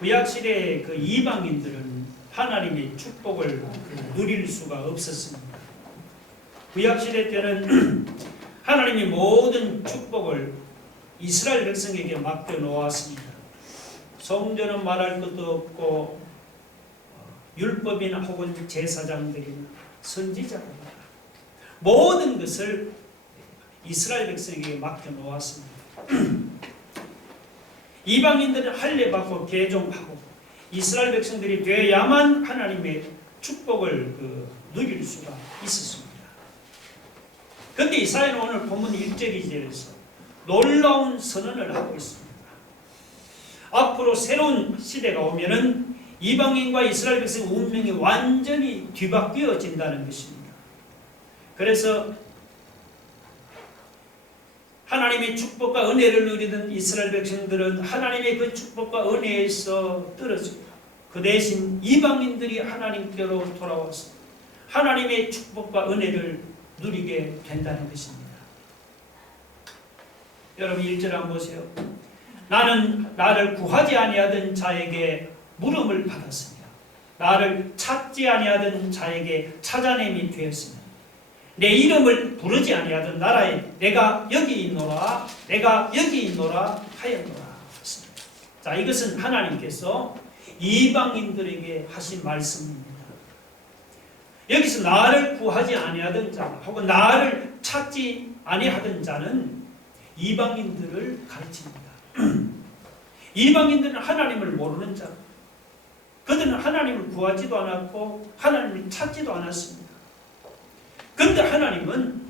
구약시대의 그 이방인들은 하나님의 축복을 누릴 수가 없었습니다. 구약시대 때는 하나님이 모든 축복을 이스라엘 백성에게 맡겨놓았습니다. 성전은 말할 것도 없고 율법이나 혹은 제사장들이나 선지자나 모든 것을 이스라엘 백성에게 맡겨놓았습니다. 이방인들은 할례받고 개종하고 이스라엘 백성들이 되어야만 하나님의 축복을 누릴 수가 있었습니다. 그런데 이사야는 오늘 본문 1절 2절에서 놀라운 선언을 하고 있습니다. 앞으로 새로운 시대가 오면은 이방인과 이스라엘 백성의 운명이 완전히 뒤바뀌어진다는 것입니다. 그래서 하나님의 축복과 은혜를 누리던 이스라엘 백성들은 하나님의 그 축복과 은혜에서 떨어지고 그 대신 이방인들이 하나님께로 돌아와서 하나님의 축복과 은혜를 누리게 된다는 것입니다. 여러분 1절 한번 보세요. 나는 나를 구하지 아니하던 자에게 물음을 받았으며 나를 찾지 아니하던 자에게 찾아냄이 되었으며 내 이름을 부르지 아니하던 나라에 내가 여기 있노라 내가 여기 있노라 하였노라. 자, 이것은 하나님께서 이방인들에게 하신 말씀입니다. 여기서 나를 구하지 아니하던 자 혹은 나를 찾지 아니하던 자는 이방인들을 가르칩니다. 이방인들은 하나님을 모르는 자, 그들은 하나님을 구하지도 않았고 하나님을 찾지도 않았습니다. 그런데 하나님은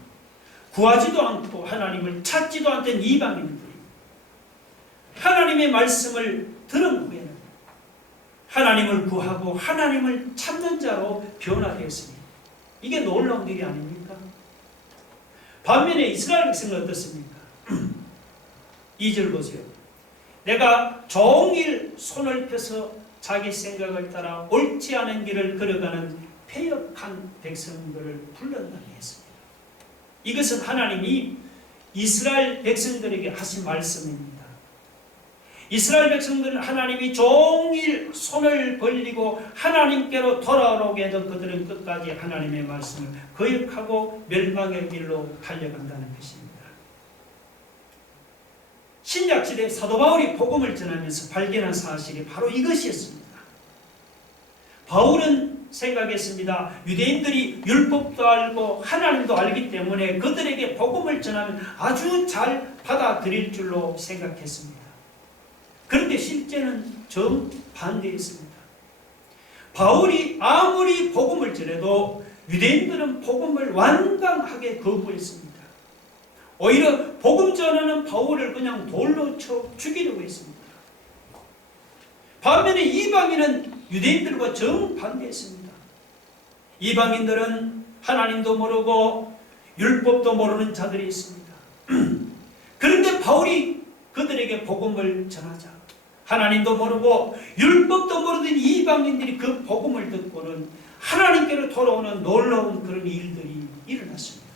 구하지도 않고 하나님을 찾지도 않던 이방인들이 하나님의 말씀을 들은 후에는 하나님을 구하고 하나님을 찾는 자로 변화되었습니다. 이게 놀라운 일이 아닙니까? 반면에 이스라엘 백성은 어떻습니까? 2절 보세요. 내가 종일 손을 펴서 자기 생각을 따라 옳지 않은 길을 걸어가는 패역한 백성들을 불렀다고 했습니다. 이것은 하나님이 이스라엘 백성들에게 하신 말씀입니다. 이스라엘 백성들은 하나님이 종일 손을 벌리고 하나님께로 돌아오게 해도 그들은 끝까지 하나님의 말씀을 거역하고 멸망의 길로 달려간다는 것입니다. 신약시대 사도 바울이 복음을 전하면서 발견한 사실이 바로 이것이었습니다. 바울은 생각했습니다. 유대인들이 율법도 알고 하나님도 알기 때문에 그들에게 복음을 전하면 아주 잘 받아들일 줄로 생각했습니다. 그런데 실제는 정반대였습니다. 바울이 아무리 복음을 전해도 유대인들은 복음을 완강하게 거부했습니다. 오히려 복음 전하는 바울을 그냥 돌로 쳐 죽이려고 했습니다. 반면에 이방인은 유대인들과 정반대했습니다. 이방인들은 하나님도 모르고 율법도 모르는 자들이 있습니다. 그런데 바울이 그들에게 복음을 전하자 하나님도 모르고 율법도 모르던 이방인들이 그 복음을 듣고는 하나님께로 돌아오는 놀라운 그런 일들이 일어났습니다.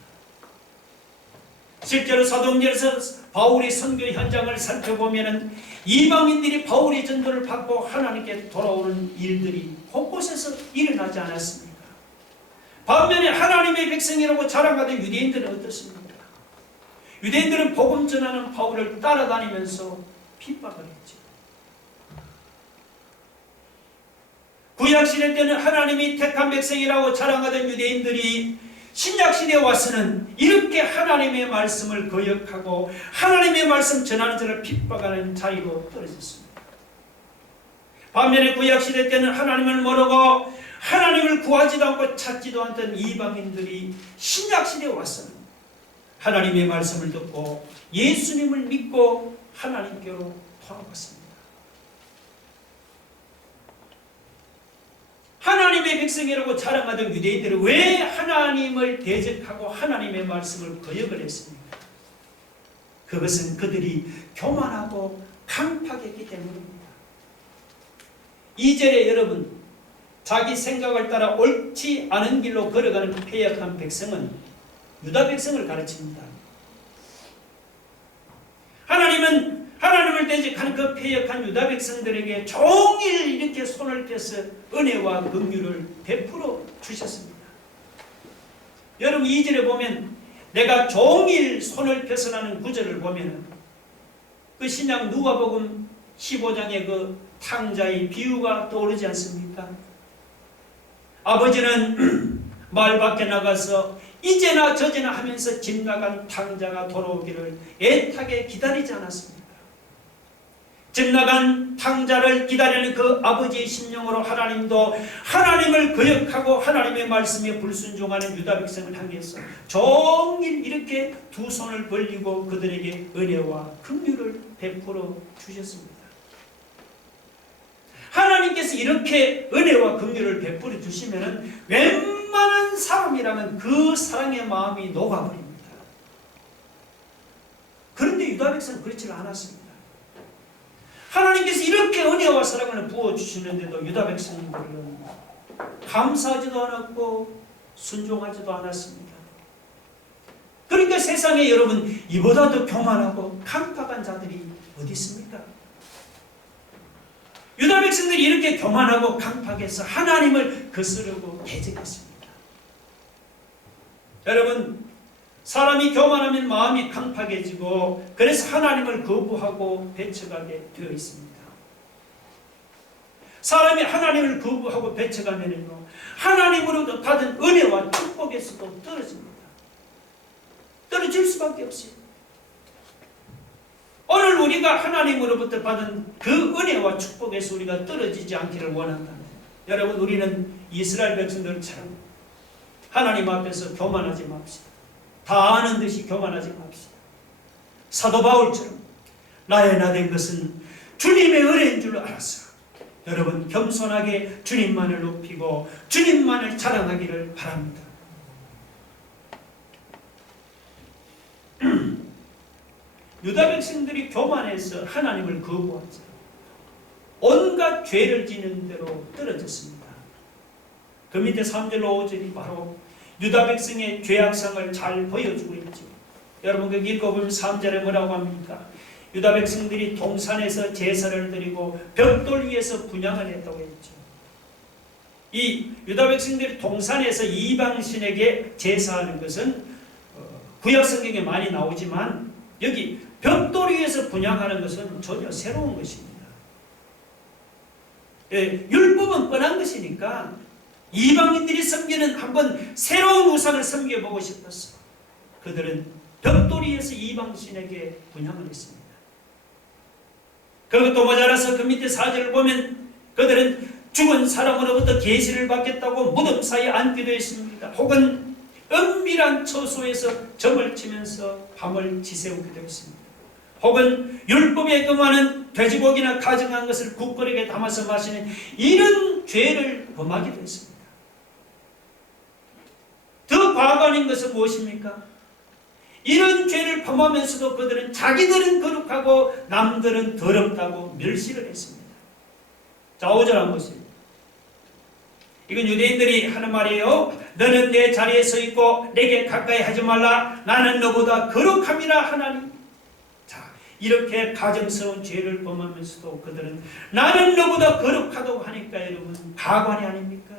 실제로 사도행전에서 바울이 선교 현장을 살펴보면 이방인들이 바울의 전도를 받고 하나님께 돌아오는 일들이 곳곳에서 일어나지 않았습니까? 반면에 하나님의 백성이라고 자랑하던 유대인들은 어떻습니까? 유대인들은 복음 전하는 바울을 따라다니면서 핍박을 했죠. 구약시대 때는 하나님이 택한 백성이라고 자랑하던 유대인들이 신약시대에 와서는 이렇게 하나님의 말씀을 거역하고 하나님의 말씀 전하는 자를 핍박하는 자리로 떨어졌습니다. 반면에 구약시대 때는 하나님을 모르고 하나님을 구하지도 않고 찾지도 않던 이방인들이 신약시대에 와서는 하나님의 말씀을 듣고 예수님을 믿고 하나님께로 돌아왔습니다. 하나님의 백성이라고 자랑하던 유대인들은 왜 하나님을 대적하고 하나님의 말씀을 거역을 했습니까? 그것은 그들이 교만하고 강팍했기 때문입니다. 2절에 여러분, 자기 생각을 따라 옳지 않은 길로 걸어가는 패역한 백성은 유다 백성을 가르칩니다. 하나님은 하나님을 대적하는 그 패역한 유다 백성들에게 종일 이렇게 손을 펴서 은혜와 긍휼을 베풀어 주셨습니다. 여러분 2절에 보면 내가 종일 손을 펴서라는 구절을 보면 그 신약 누가복음 15장의 그 탕자의 비유가 떠오르지 않습니까? 아버지는 마을 밖에 나가서 이제나 저제나 하면서 집 나간 탕자가 돌아오기를 애타게 기다리지 않았습니다. 집 나간 탕자를 기다리는 그 아버지의 심령으로 하나님도 하나님을 거역하고 하나님의 말씀에 불순종하는 유다 백성을 향해서 종일 이렇게 두 손을 벌리고 그들에게 은혜와 긍휼을 베풀어 주셨습니다. 하나님께서 이렇게 은혜와 긍휼을 베풀어 주시면 웬만한 사람이라면 그 사랑의 마음이 녹아버립니다. 그런데 유다 백성은 그렇지 않았습니다. 하나님께서 이렇게 은혜와 사랑을 부어주시는데도 유다 백성들은 감사하지도 않았고 순종하지도 않았습니다. 그러니까 세상에 여러분 이보다 더 교만하고 강팍한 자들이 어디 있습니까? 유다 백성들이 이렇게 교만하고 강팍해서 하나님을 거스르고 대적했습니다. 여러분 사람이 교만하면 마음이 강팍해지고 그래서 하나님을 거부하고 배척하게 되어 있습니다. 사람이 하나님을 거부하고 배척하면요 하나님으로부터 받은 은혜와 축복에서도 떨어집니다. 떨어질 수밖에 없어요. 오늘 우리가 하나님으로부터 받은 그 은혜와 축복에서 우리가 떨어지지 않기를 원한다면 여러분 우리는 이스라엘 백성들처럼 하나님 앞에서 교만하지 맙시다. 다 아는 듯이 교만하지 맙시다. 사도 바울처럼 나의 나 된 것은 주님의 은혜인 줄 알았어. 여러분 겸손하게 주님만을 높이고 주님만을 자랑하기를 바랍니다. 유다 백성들이 교만해서 하나님을 거부하자 온갖 죄를 지는 대로 떨어졌습니다. 그 밑에 3절 5절이 바로 유다 백성의 죄악성을 잘 보여주고 있죠. 여러분 그 읽어보면 3절에 뭐라고 합니까? 유다 백성들이 동산에서 제사를 드리고 벽돌 위에서 분향을 했다고 했죠. 이 유다 백성들이 동산에서 이방신에게 제사하는 것은 구약 성경에 많이 나오지만 여기 벽돌 위에서 분향하는 것은 전혀 새로운 것입니다. 예, 율법은 뻔한 것이니까 이방인들이 섬기는 한번 새로운 우상을 섬겨보고 싶었어. 그들은 벽돌 위에서 이방신에게 분향을 했습니다. 그리고 또 모자라서 그 밑에 4절을 보면 그들은 죽은 사람으로부터 계시를 받겠다고 무덤 사이에 앉기도 했습니다. 혹은 은밀한 처소에서 점을 치면서 밤을 지새우기도 했습니다. 혹은 율법에 금하는 돼지고기나 가증한 것을 국거리에 담아서 마시는 이런 죄를 범하기도 했습니다. 더 과반인 것은 무엇입니까? 이런 죄를 범하면서도 그들은 자기들은 거룩하고 남들은 더럽다고 멸시를 했습니다. 자, 5절 한 보세요. 이건 유대인들이 하는 말이에요. 너는 내 자리에 서 있고 내게 가까이 하지 말라. 나는 너보다 거룩함이라 하나니. 자, 이렇게 가증스러운 죄를 범하면서도 그들은 나는 너보다 거룩하다고 하니까 여러분 가관이 아닙니까?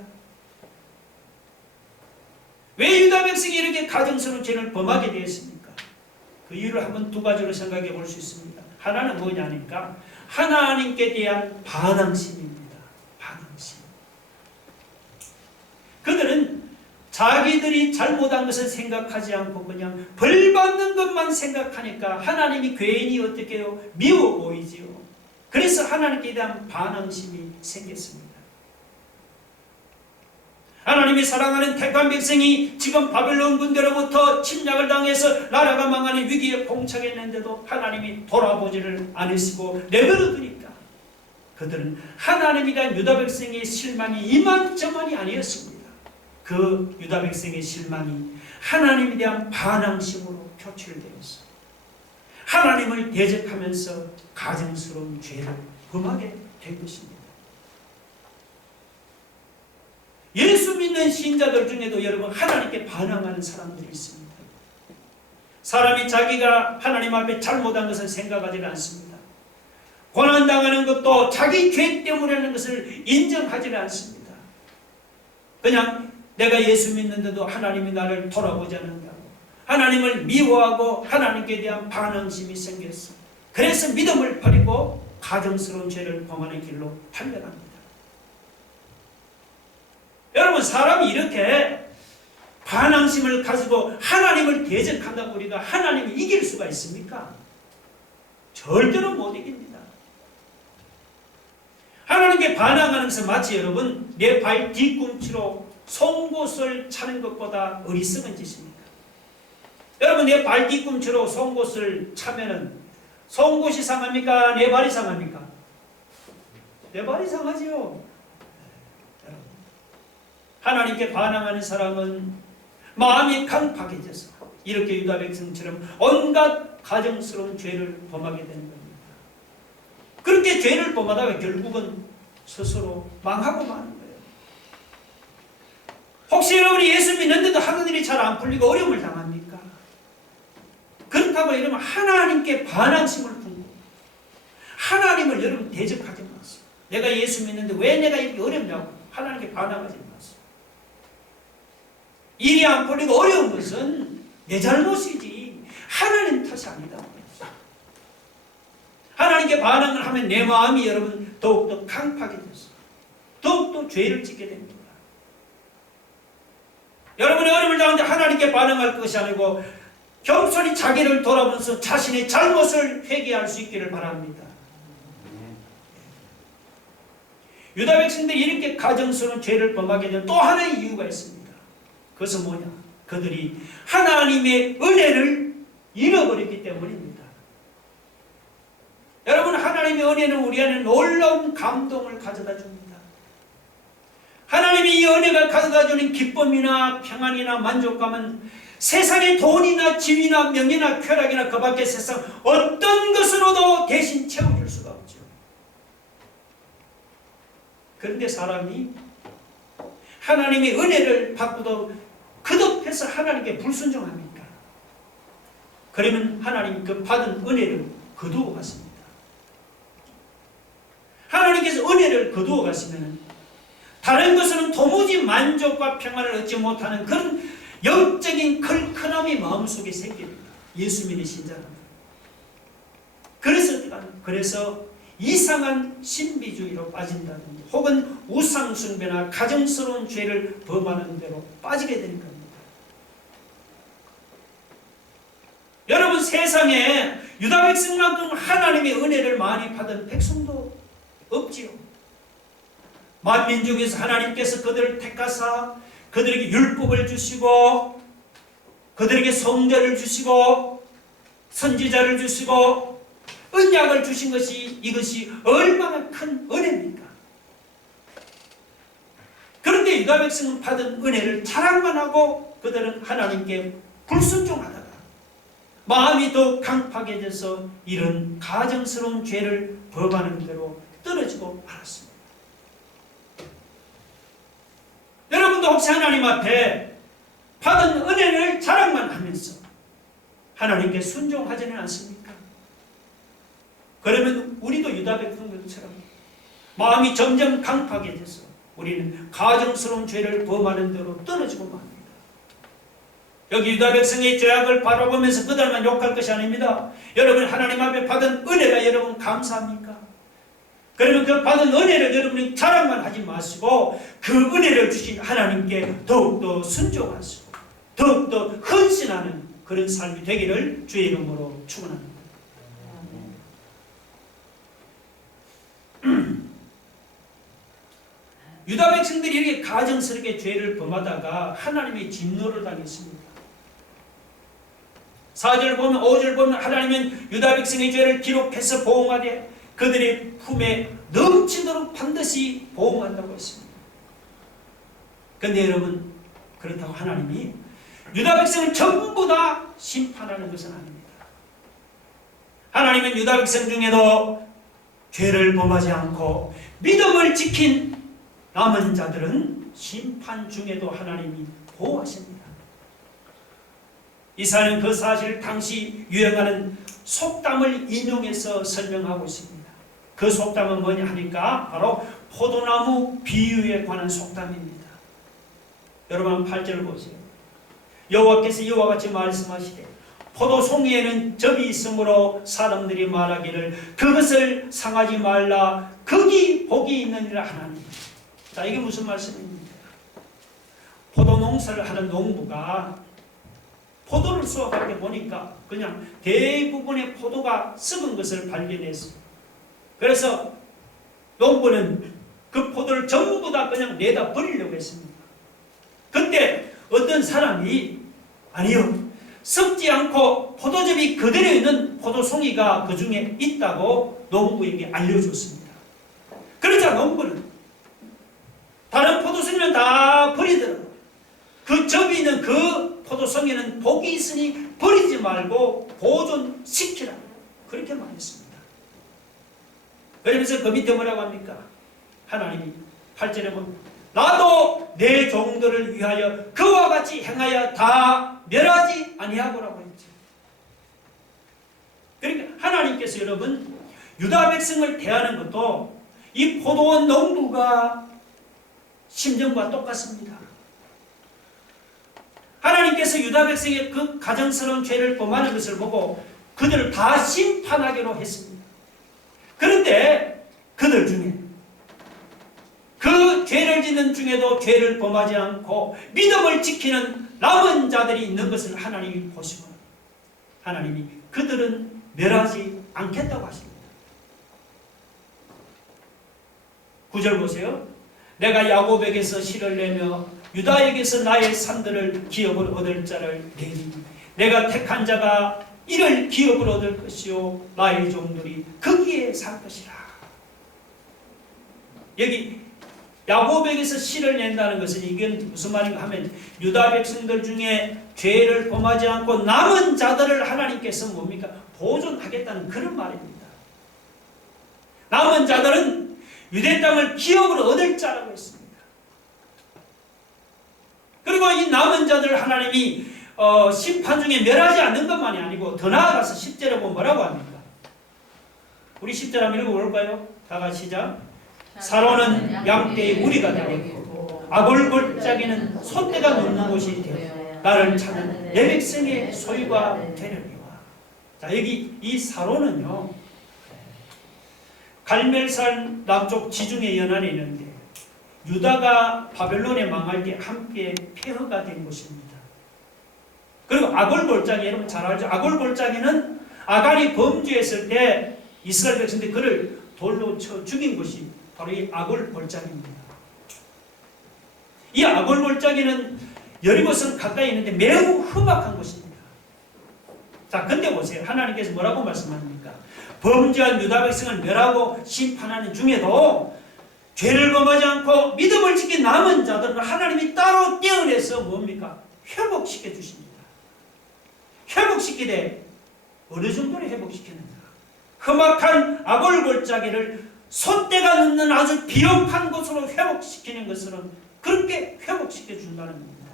왜 유다 백성이 이렇게 가증스러운 죄를 범하게 되었습니까? 그 이유를 한번 두 가지로 생각해 볼 수 있습니다. 하나는 뭐냐니까 하나님께 대한 반항심입니다. 반항심. 그들은 자기들이 잘못한 것을 생각하지 않고 그냥 벌 받는 것만 생각하니까 하나님이 괜히 어떻게 해요? 미워 보이지요. 그래서 하나님께 대한 반항심이 생겼습니다. 하나님이 사랑하는 택한 백성이 지금 바벨론 군대로부터 침략을 당해서 나라가 망하는 위기에 봉착했는데도 하나님이 돌아보지를 않으시고 내버려 두니까 그들은 하나님에 대한 유다 백성의 실망이 이만저만이 아니었습니다. 그 유다 백성의 실망이 하나님에 대한 반항심으로 표출되었어. 하나님을 대적하면서 가증스러운 죄를 범하게 된 것입니다. 예수 믿는 신자들 중에도 여러분 하나님께 반항하는 사람들이 있습니다. 사람이 자기가 하나님 앞에 잘못한 것을 생각하지 않습니다. 고난당하는 것도 자기 죄 때문이라는 것을 인정하지 않습니다. 그냥 내가 예수 믿는데도 하나님이 나를 돌아보지 않는다고, 하나님을 미워하고 하나님께 대한 반항심이 생겼어. 그래서 믿음을 버리고 가정스러운 죄를 범하는 길로 달려갑니다. 여러분, 사람이 이렇게 반항심을 가지고 하나님을 대적한다고 우리가 하나님을 이길 수가 있습니까? 절대로 못 이깁니다. 하나님께 반항하는 것은 마치 여러분 내 발 뒤꿈치로 송곳을 차는 것보다 어리석은 짓입니다. 여러분, 내 발 뒤꿈치로 송곳을 차면은 송곳이 상합니까? 내 발이 상합니까? 내 발이 상하지요. 하나님께 반항하는 사람은 마음이 강팍해져서 이렇게 유다 백성처럼 온갖 가정스러운 죄를 범하게 되는 겁니다. 그렇게 죄를 범하다가 결국은 스스로 망하고 마는 거예요. 혹시 여러분이 예수 믿는데도 하는 일이 잘 안 풀리고 어려움을 당합니까? 그렇다고 이러면 하나님께 반항심을 품고 하나님을 여러분 대적하지 마세요. 내가 예수 믿는데 왜 내가 이렇게 어렵냐고 하나님께 반항하지 마세요. 일이 안 풀리고 어려운 것은 내 잘못이지 하나님 탓이 아니다. 하나님께 반항을 하면 내 마음이 여러분 더욱더 강팍해져서 더욱더 죄를 짓게 됩니다. 여러분의 어려움을 당하는데 하나님께 반항할 것이 아니고 겸손히 자기를 돌아보면서 자신의 잘못을 회개할 수 있기를 바랍니다. 유다 백성들이 이렇게 가정스러운 죄를 범하게 된 또 하나의 이유가 있습니다. 그것은 뭐냐? 그들이 하나님의 은혜를 잃어버렸기 때문입니다. 여러분, 하나님의 은혜는 우리 안에 놀라운 감동을 가져다 줍니다. 하나님이 이 은혜가 가져다 주는 기쁨이나 평안이나 만족감은 세상의 돈이나 지위나 명예나 쾌락이나 그 밖의 세상 어떤 것으로도 대신 채워줄 수가 없죠. 그런데 사람이 하나님의 은혜를 받고도 그릇해서 하나님께 불순종합니까? 그러면 하나님 그 받은 은혜를 거두어 갔습니다. 하나님께서 은혜를 거두어 가시면 다른 것으로는 도무지 만족과 평안을 얻지 못하는 그런 영적인 클크남이 마음속에 생깁니다. 예수 믿는 신자는. 그래서 이상한 신비주의로 빠진다든지 혹은 우상숭배나 가정스러운 죄를 범하는 대로 빠지게 되는 겁니다. 여러분, 세상에 유다 백성만큼 하나님의 은혜를 많이 받은 백성도 없지요. 만민중에서 하나님께서 그들을 택하사 그들에게 율법을 주시고 그들에게 성자를 주시고 선지자를 주시고 언약을 주신 것이 이것이 얼마나 큰 은혜입니까? 그런데 유다 백성은 받은 은혜를 자랑만 하고 그들은 하나님께 불순종하다가 마음이 더 강팍해져서 이런 가정스러운 죄를 범하는 대로 떨어지고 말았습니다. 여러분도 혹시 하나님 앞에 받은 은혜를 자랑만 하면서 하나님께 순종하지는 않습니까? 그러면 우리도 유다 백성들처럼 마음이 점점 강팍해져서 우리는 가정스러운 죄를 범하는 대로 떨어지고 맙니다. 여기 유다 백성의 죄악을 바라보면서 그들만 욕할 것이 아닙니다. 여러분, 하나님 앞에 받은 은혜가 여러분 감사합니까? 그러면 그 받은 은혜를 여러분이 자랑만 하지 마시고 그 은혜를 주신 하나님께 더욱더 순종하시고 더욱더 헌신하는 그런 삶이 되기를 주의 이름으로 축원합니다. 유다 백성들이 이렇게 가정스럽게 죄를 범하다가 하나님의 진노를 당했습니다. 4절 보면 5절 보면 하나님은 유다 백성의 죄를 기록해서 보응하되 그들의 품에 넘치도록 반드시 보응한다고 했습니다. 그런데 여러분, 그렇다고 하나님이 유다 백성을 전부 다 심판하는 것은 아닙니다. 하나님은 유다 백성 중에도 죄를 범하지 않고 믿음을 지킨 남은 자들은 심판 중에도 하나님이 보호하십니다. 이사야는 그 사실을 당시 유행하는 속담을 인용해서 설명하고 있습니다. 그 속담은 뭐냐 하니까 바로 포도나무 비유에 관한 속담입니다. 여러분 8절 보세요. 여호와께서 이와 같이 말씀하시되 포도송이에는 접이 있으므로 사람들이 말하기를 그것을 상하지 말라 거기 복이 있느니라 하나니. 자, 이게 무슨 말씀입니까? 포도 농사를 하는 농부가 포도를 수확할 때 보니까 그냥 대부분의 포도가 썩은 것을 발견했어요. 그래서 농부는 그 포도를 전부 다 그냥 내다 버리려고 했습니다. 그때 어떤 사람이 아니요, 썩지 않고 포도즙이 그대로 있는 포도송이가 그 중에 있다고 농부에게 알려줬습니다. 그러자 농부는 다른 포도송이는 다 버리더라고요. 그 접이 있는 그 포도송이는 복이 있으니 버리지 말고 보존시키라, 그렇게 말했습니다. 그러면서 그 밑에 뭐라고 합니까? 하나님이 8절에 보면 나도 내 종들을 위하여 그와 같이 행하여 다 멸하지 아니하고라고 했죠. 그러니까 하나님께서 여러분 유다 백성을 대하는 것도 이 포도원 농부가 심정과 똑같습니다. 하나님께서 유다 백성의 그 가정스러운 죄를 범하는 것을 보고 그들을 다 심판하기로 했습니다. 그런데 그들 중에 그 죄를 짓는 중에도 죄를 범하지 않고 믿음을 지키는 남은 자들이 있는 것을 하나님이 보시고 하나님이 그들은 멸하지 않겠다고 하십니다. 9절 보세요. 내가 야곱에게서 실을 내며 유다에게서 나의 산들을 기업을 얻을 자를 내리니 내가 택한 자가 이를 기업을 얻을 것이요 나의 종들이 거기에 살 것이라. 여기 야곱에게서 실을 낸다는 것은 이건 무슨 말인가 하면 유다 백성들 중에 죄를 범하지 않고 남은 자들을 하나님께서 뭡니까? 보존하겠다는 그런 말입니다. 남은 자들은 유대 땅을 기업으로 얻을 자라고 했습니다. 그리고 이 남은 자들을 하나님이 심판 중에 멸하지 않는 것만이 아니고 더 나아가서 10절에 보면 뭐라고 합니까? 우리 10절 한번 읽어볼까요? 다 같이 시작. 사로는 양떼의 무리가 되었고 아골골짜기는 소떼가 놓는 곳이 되어 나를 찾는 내 백성의 소유가 되려니와. 자, 여기 이 사로는요 갈멜산 남쪽 지중해 연안에 있는데 유다가 바벨론에 망할 때 함께 폐허가 된 곳입니다. 그리고 아골골짜기, 여러분 잘 알죠? 아골골짜기는 아간이 범죄했을 때 이스라엘 백성들이 그를 돌로 쳐 죽인 곳이 바로 이 아골골짜기입니다. 이 아골골짜기는 여리고성 가까이 있는데 매우 험악한 곳입니다. 자, 근데 보세요. 하나님께서 뭐라고 말씀합니까? 범죄한 유다 백성을 멸하고 심판하는 중에도 죄를 범하지 않고 믿음을 지킨 남은 자들은 하나님이 따로 떼어내서 뭡니까? 회복시켜 주십니다. 회복시키되 어느 정도로 회복시키는가? 험악한 아골골짜기를 소떼가 넣는 아주 비옥한 곳으로 회복시키는 것으로 그렇게 회복시켜 준다는 겁니다.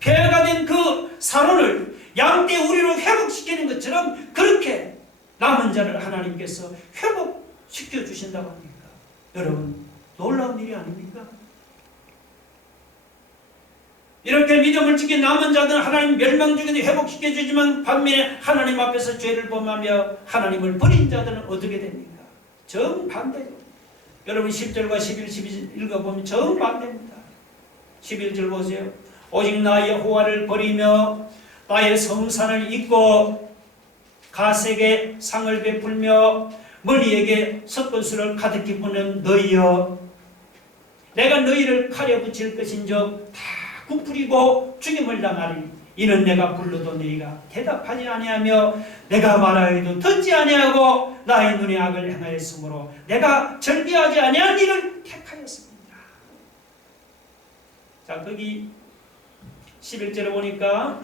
폐허가 된 그 사로를 양떼 우리로 회복시키는 것처럼 그렇게 남은 자를 하나님께서 회복시켜 주신다고 합니다. 여러분 놀라운 일이 아닙니까? 이렇게 믿음을 지킨 남은 자들은 하나님 멸망 중에도 회복시켜 주지만 반면에 하나님 앞에서 죄를 범하며 하나님을 버린 자들은 어떻게 됩니까? 정반대죠. 여러분 10절과 11, 12절 읽어보면 정반대입니다. 11절 보세요. 오직 나 여호와를 버리며 나의 성산을 잊고 가색에 상을 베풀며 머리에게 석번수를 가득히 부는 너희여, 내가 너희를 칼에 붙일 것인즉 다 굽부리고 죽임을 당하리니 이는 내가 불러도 너희가 대답하지 아니하며 내가 말하여도 듣지 아니하고 나의 눈에 악을 행하였으므로 내가 절개하지 아니한 일을 택하였습니다. 자, 거기 11절에 보니까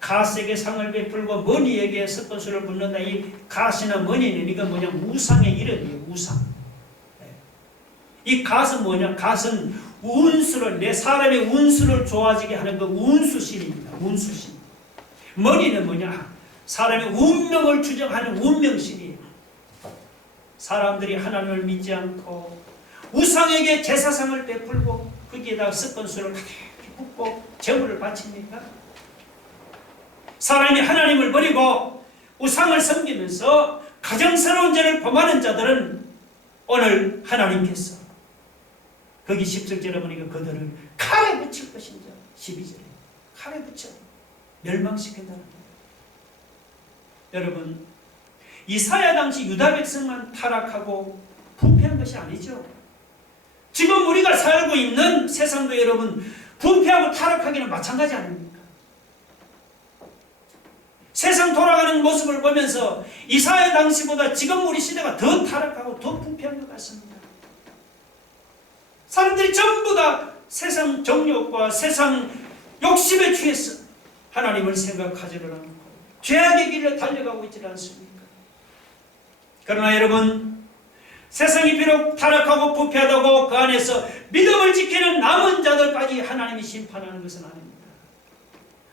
가색에 상을 베풀고 머니에게 석번수를 붓는다. 이 가시나 머니는 이건 뭐냐? 우상의 이름이에요. 우상. 이 갓은 뭐냐? 갓은 운수를, 내 사람의 운수를 좋아지게 하는 그 운수신입니다. 운수신. 머니는 뭐냐? 사람의 운명을 추정하는 운명신이에요. 사람들이 하나님을 믿지 않고 우상에게 제사상을 베풀고 거기에다가 습건수를 가득히 붓고 제물을 바칩니까? 사람이 하나님을 버리고 우상을 섬기면서 가정스러운 죄를 범하는 자들은 오늘 하나님께서 거기 10절에 보니까 그들을 칼에 붙일 것인지 12절에 칼에 붙여 멸망시킨다는 거예요. 여러분, 이사야 당시 유다 백성만 타락하고 부패한 것이 아니죠. 지금 우리가 살고 있는 세상도 여러분 부패하고 타락하기는 마찬가지 아닙니까? 세상 돌아가는 모습을 보면서 이사야 당시보다 지금 우리 시대가 더 타락하고 더 부패한 것 같습니다. 사람들이 전부 다 세상 정욕과 세상 욕심에 취해서 하나님을 생각하지를 않고 죄악의 길을 달려가고 있지 않습니까? 그러나 여러분, 세상이 비록 타락하고 부패하다고 그 안에서 믿음을 지키는 남은 자들까지 하나님이 심판하는 것은 아닙니다.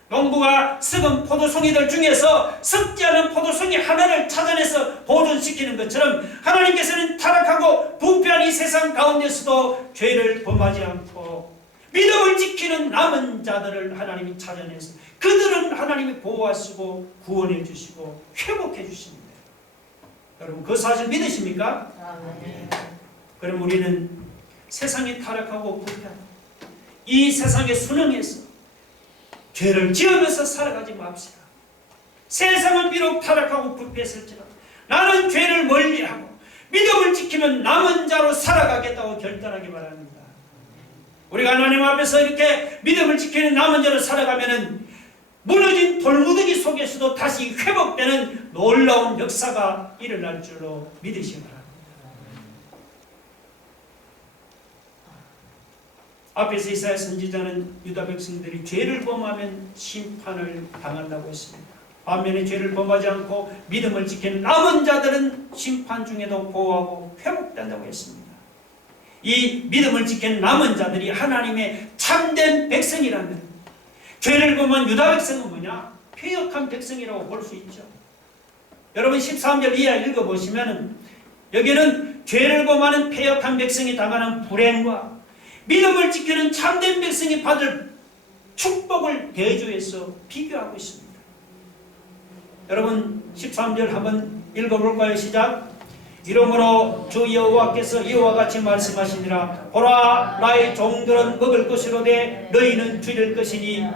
농부가 썩은 포도송이들 중에서 썩지 않은 포도송이 하나를 찾아내서 보존시키는 것처럼 하나님께서는 타락하고 부패한 이 세상 가운데서도 죄를 범하지 않고 믿음을 지키는 남은 자들을 하나님이 찾아내서 그들은 하나님이 보호하시고 구원해 주시고 회복해 주십니다. 여러분, 그 사실 믿으십니까? 그럼 우리는 세상이 타락하고 부패한 이 세상에 순응해서 죄를 지으면서 살아가지 맙시다. 세상은 비록 타락하고 부패했을지라도 나는 죄를 멀리하고 믿음을 지키면 남은 자로 살아가겠다고 결단하기 바랍니다. 우리가 하나님 앞에서 이렇게 믿음을 지키는 남은 자로 살아가면은 무너진 돌무더기 속에서도 다시 회복되는 놀라운 역사가 일어날 줄로 믿으시기 바랍니다. 앞에서 이사야 선지자는 유다 백성들이 죄를 범하면 심판을 당한다고 했습니다. 반면에 죄를 범하지 않고 믿음을 지키는 남은 자들은 심판 중에도 보호하고 회복된다고 했습니다. 이 믿음을 지키는 남은 자들이 하나님의 참된 백성이라면 죄를 범한 유다 백성은 뭐냐? 패역한 백성이라고 볼 수 있죠. 여러분 13절 이하 읽어보시면 여기는 죄를 범하는 패역한 백성이 당하는 불행과 믿음을 지키는 참된 백성이 받을 축복을 대조해서 비교하고 있습니다. 여러분 13절 한번 읽어볼까요? 시작. 이러므로 주 여호와께서 이와 같이 말씀하시니라. 보라, 나의 종들은 먹을 것이로되 너희는 줄일 것이니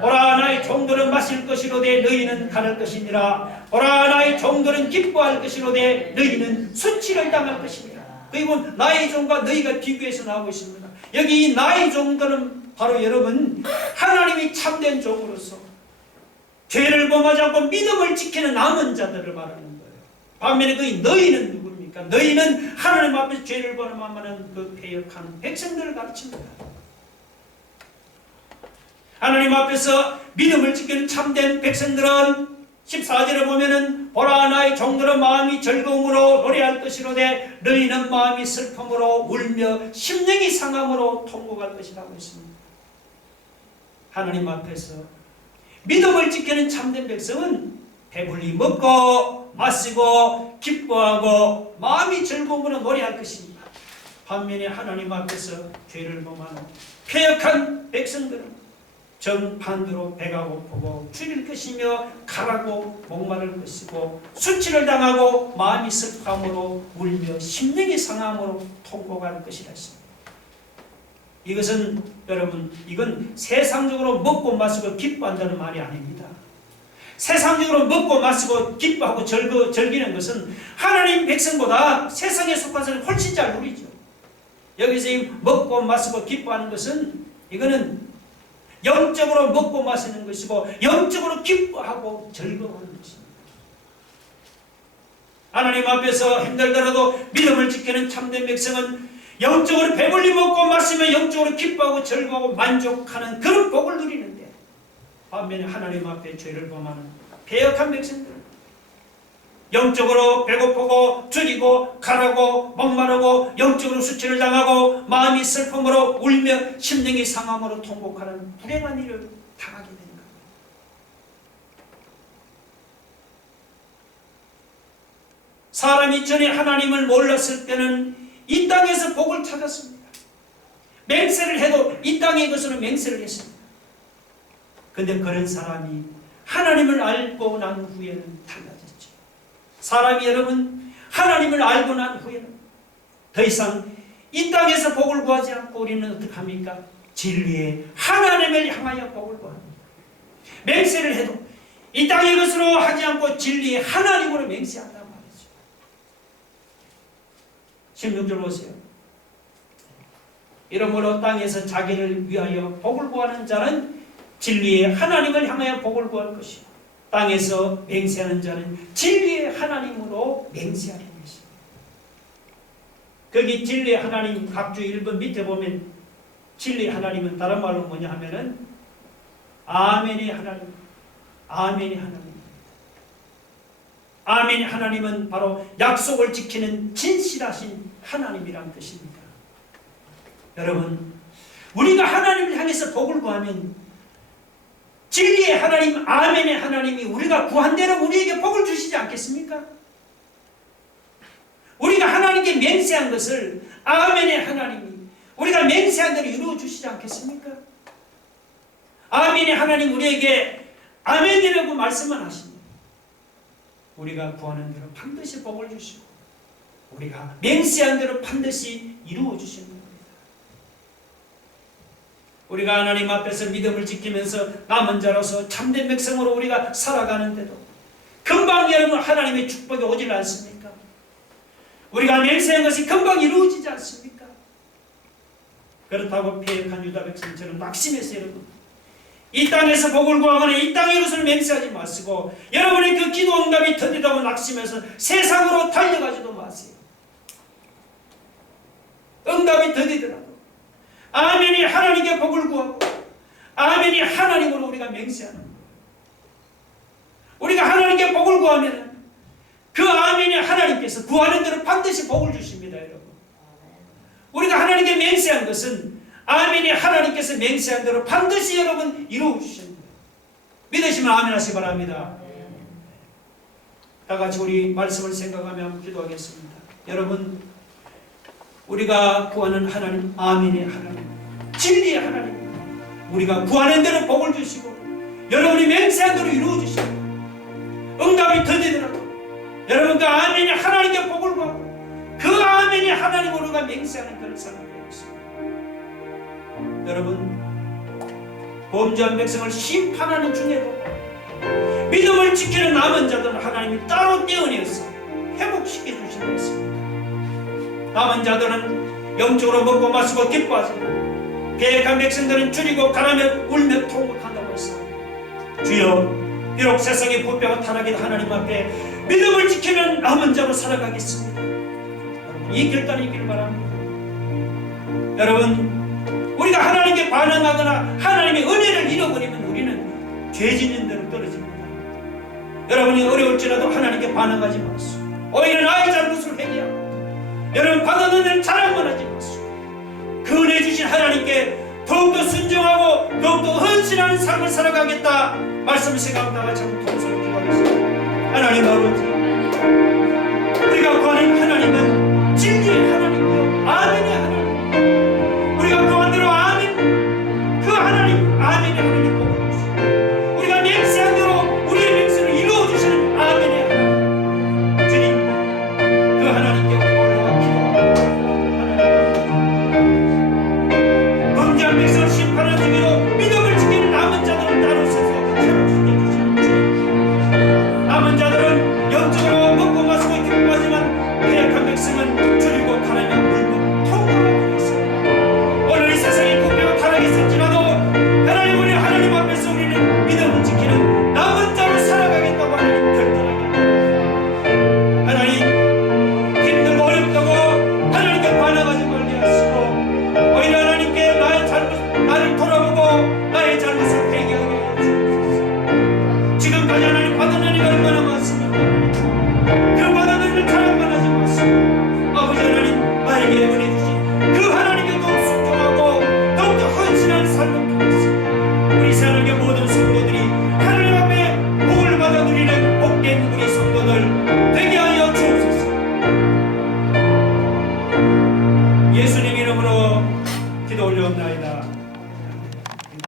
보라, 나의 종들은 마실 것이로되 너희는 가를 것이니라. 보라, 나의 종들은 기뻐할 것이로되 너희는 수치를 당할 것이니라. 그리고 나의 종과 너희가 비교해서 나오고 있습니다. 여기 이 나의 종들은 바로 여러분 하나님이 참된 종으로서 죄를 범하지 않고 믿음을 지키는 남은 자들을 말하는 거예요. 반면에 그 너희는 누굽니까? 너희는 하나님 앞에서 죄를 범하는 그 패역한 백성들을 가르칩니다. 하나님 앞에서 믿음을 지키는 참된 백성들은 14절에 보면은 보라, 나의 종들은 마음이 즐거움으로 노래할 것이로되 너희는 마음이 슬픔으로 울며 심령이 상함으로 통곡할 것이라고 했습니다. 하나님 앞에서 믿음을 지키는 참된 백성은 배불리 먹고 마시고 기뻐하고 마음이 즐거움으로 노래할 것입니다. 반면에 하나님 앞에서 죄를 범하는 패역한 백성들은 정반대로 배가 고프고 줄일 것이며 가라고 목마를 것이고 수치를 당하고 마음이 슬픔으로 울며 심령이 상함으로 통곡할 것이라 했습니다. 이것은 여러분, 이건 세상적으로 먹고 마시고 기뻐한다는 말이 아닙니다. 세상적으로 먹고 마시고 기뻐하고 즐기는 것은 하나님 백성보다 세상에 속한 사람이 훨씬 잘 누리죠. 여기서 이 먹고 마시고 기뻐하는 것은 이거는 영적으로 먹고 마시는 것이고 영적으로 기뻐하고 즐거워하는 것입니다. 하나님 앞에서 힘들더라도 믿음을 지키는 참된 백성은 영적으로 배불리 먹고 마시며 영적으로 기뻐하고 즐거워하고 만족하는 그런 복을 누리는데, 반면에 하나님 앞에 죄를 범하는 패역한 백성들은 영적으로 배고프고 줄이고 가라고 목마르고 영적으로 수치를 당하고 마음이 슬픔으로 울며 심령이 상함으로 통곡하는 불행한 일을 당하게 되는 겁니다. 사람이 전에 하나님을 몰랐을 때는 이 땅에서 복을 찾았습니다. 맹세를 해도 이 땅의 것으로 맹세를 했습니다. 근데 그런 사람이 하나님을 알고 난 후에는 달라졌죠. 사람이 여러분 하나님을 알고 난 후에는 더 이상 이 땅에서 복을 구하지 않고 우리는 어떻게 합니까? 진리의 하나님을 향하여 복을 구합니다. 맹세를 해도 이 땅의 것으로 하지 않고 진리의 하나님으로 맹세한단 말이죠. 16절 보세요. 이러므로 땅에서 자기를 위하여 복을 구하는 자는 진리의 하나님을 향하여 복을 구할 것이요 땅에서 맹세하는 자는 진리의 하나님으로 맹세하는 것입니다. 거기 진리의 하나님 각주 1번 밑에 보면 진리의 하나님은 다른 말로 뭐냐 하면은 아멘의 하나님, 아멘의 하나님. 아멘의 하나님은 바로 약속을 지키는 진실하신 하나님이라는 뜻입니다. 여러분, 우리가 하나님을 향해서 복을 구하면 진리의 하나님, 아멘의 하나님이 우리가 구한 대로 우리에게 복을 주시지 않겠습니까? 우리가 하나님께 맹세한 것을 아멘의 하나님이 우리가 맹세한 대로 이루어 주시지 않겠습니까? 아멘의 하나님 우리에게 아멘이라고 말씀만 하십니다. 우리가 구하는 대로 반드시 복을 주시고 우리가 맹세한 대로 반드시 이루어 주시는 겁니다. 우리가 하나님 앞에서 믿음을 지키면서 남은 자로서 참된 백성으로 우리가 살아가는데도 금방 여러분 하나님의 축복이 오질 않습니까? 우리가 맹세한 것이 금방 이루어지지 않습니까? 그렇다고 패역한 유다 백성처럼 낙심해서 여러분 이 땅에서 복을 구하거나 이 땅의 것을 맹세하지 마시고 여러분의 그 기도 응답이 더디다고 낙심해서 세상으로 달려가지도 마세요. 응답이 더디더라도 아멘이 하나님께 복을 구하고 아멘이 하나님으로 우리가 맹세하는 거예요. 우리가 하나님께 복을 구하면 그 아멘이 하나님께서 구하는 대로 반드시 복을 주십니다. 여러분 우리가 하나님께 맹세한 것은 아멘이 하나님께서 맹세한 대로 반드시 여러분 이루어 주십니다. 믿으시면 아멘 하시기 바랍니다. 다 같이 우리 말씀을 생각하며 기도하겠습니다. 여러분 우리가 구하는 하나님 아멘의 하나님 진리의 하나님 우리가 구하는 대로 복을 주시고 여러분이 맹세한 대로 이루어 주시고 응답이 더디더라도 여러분 그 아멘이 하나님께 복을 구하고 그 아멘이 하나님으로 우리가 맹세하는 그런 사람이 되겠습니다. 여러분 범죄한 백성을 심판하는 중에도 믿음을 지키는 남은 자들은 하나님이 따로 떼어내서 회복시켜 주시는 것입니다. 남은 자들은 영적으로 먹고 마시고 기뻐하지만 계획한 백성들은 줄이고 가라며 울며 통곡한다고 했습니다. 주여 비록 세상의 부패와 타락인 하나님 앞에 믿음을 지키는 남은 자로 살아가겠습니다. 여러분 이 결단이 있기를 바랍니다. 여러분 우리가 하나님께 반응하거나 하나님의 은혜를 잃어버리면 우리는 죄 짓는 대로 떨어집니다. 여러분이 어려울지라도 하나님께 반응하지 마시오. 오히려 나의 잘못을 회개하고 여러분 받은 은혜를 자랑만 하지 마시오. 그 은혜 주신 하나님께 더욱더 순종하고 더욱더 헌신하는 삶을 살아가겠다 말씀을 생각하다가 참 통성을 기도하겠습니다. 하나님 아버지 우리가 구하는 하나님은 진리의 하나님이요 아멘의 하나님 우리가 구한 대로 아멘 그 하나님 아멘의 하나님 복을 주시고 우리가 맹세한 대로 우리의 맹세를 이루어 주시는 아멘의 하나님 주님 그 하나님께 올라가 기도하고 범죄한 백성을 심판하는 중에도 믿음을 지키는 남은 자들을 따로 서서 회복시켜 주시는 주님 남은 자들은 영적으로 먹고 마시고 기뻐하지만 패역한 백성은 줄이고 가라며 물고 통곡하고 있습니다. 오늘 이 세상에 부패와 타락이 있을지라도 하나님 우리 하나님 앞에서 우리는 믿음을 지키는 남은 자로 살아가겠다고 하나님 결단합니다. 하나님 힘들고 어렵다고 하나님께 반항하지 말게 하시고 오히려 하나님께 나의 잘못 나를 돌아보고 나의 잘못을 회개하게 하시옵소서. 지금까지 하나님 받은 은혜가 얼마나 많습니까? 그 받은 은혜를 자랑만 하지 마시고 아버지 합니다.